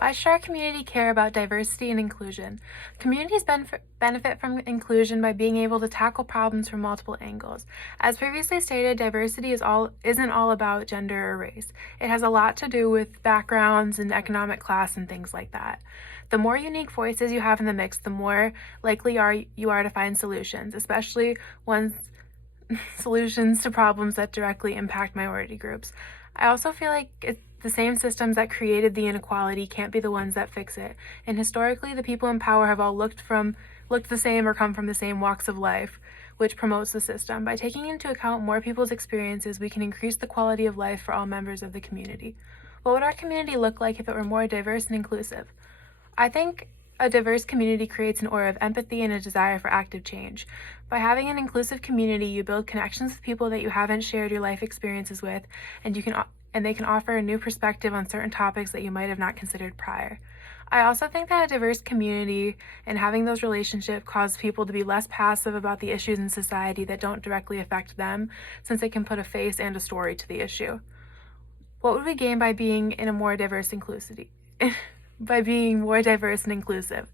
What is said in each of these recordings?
Why should our community care about diversity and inclusion? Communities benefit from inclusion by being able to tackle problems from multiple angles. As previously stated, diversity isn't all about gender or race. It has a lot to do with backgrounds and economic class and things like that. The more unique voices you have in the mix, the more likely you are to find solutions, especially ones solutions to problems that directly impact minority groups. I also feel like the same systems that created the inequality can't be the ones that fix it. And historically, the people in power have all looked the same or come from the same walks of life, which promotes the system. By taking into account more people's experiences, we can increase the quality of life for all members of the community. What would our community look like if it were more diverse and inclusive? I think a diverse community creates an aura of empathy and a desire for active change. By having an inclusive community, you build connections with people that you haven't shared your life experiences with, and they can offer a new perspective on certain topics that you might have not considered prior. I also think that a diverse community and having those relationships cause people to be less passive about the issues in society that don't directly affect them, since they can put a face and a story to the issue. What would we gain by being in a more diverse inclusivity? By being more diverse and inclusive.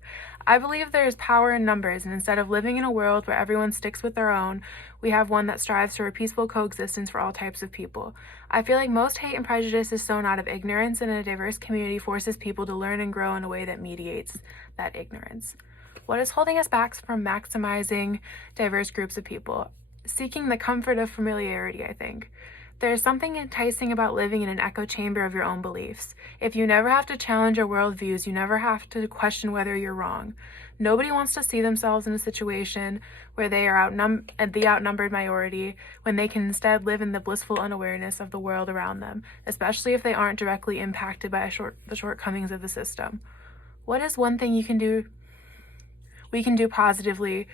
I believe there is power in numbers, and instead of living in a world where everyone sticks with their own, we have one that strives for a peaceful coexistence for all types of people. I feel like most hate and prejudice is sown out of ignorance, and a diverse community forces people to learn and grow in a way that mediates that ignorance. What is holding us back from maximizing diverse groups of people? Seeking the comfort of familiarity, I think. There is something enticing about living in an echo chamber of your own beliefs. If you never have to challenge your worldviews, you never have to question whether you're wrong. Nobody wants to see themselves in a situation where they are the outnumbered minority, when they can instead live in the blissful unawareness of the world around them, especially if they aren't directly impacted by the shortcomings of the system. What is one thing we can do positively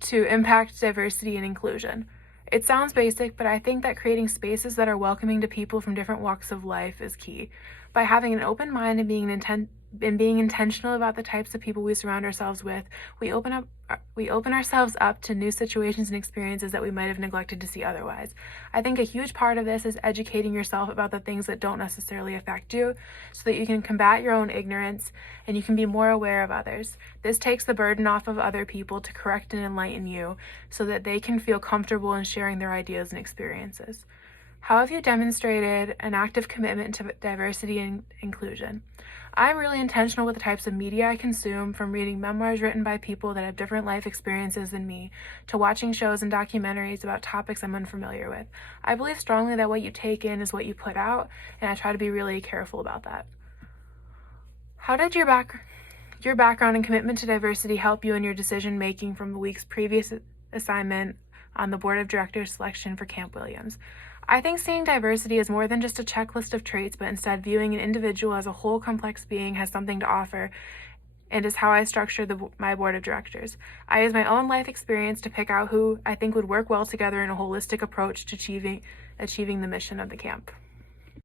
to impact diversity and inclusion? It sounds basic, but I think that creating spaces that are welcoming to people from different walks of life is key. By having an open mind and being intentional about the types of people we surround ourselves with, we open ourselves up to new situations and experiences that we might have neglected to see otherwise. I think a huge part of this is educating yourself about the things that don't necessarily affect you, so that you can combat your own ignorance and you can be more aware of others. This takes the burden off of other people to correct and enlighten you, so that they can feel comfortable in sharing their ideas and experiences. How have you demonstrated an active commitment to diversity and inclusion? I'm really intentional with the types of media I consume, from reading memoirs written by people that have different life experiences than me, to watching shows and documentaries about topics I'm unfamiliar with. I believe strongly that what you take in is what you put out, and I try to be really careful about that. How did your background and commitment to diversity help you in your decision making from the week's previous assignment on the board of directors selection for Camp Williams? I think seeing diversity is more than just a checklist of traits, but instead viewing an individual as a whole complex being has something to offer, and is how I structure my board of directors. I use my own life experience to pick out who I think would work well together in a holistic approach to achieving the mission of the camp.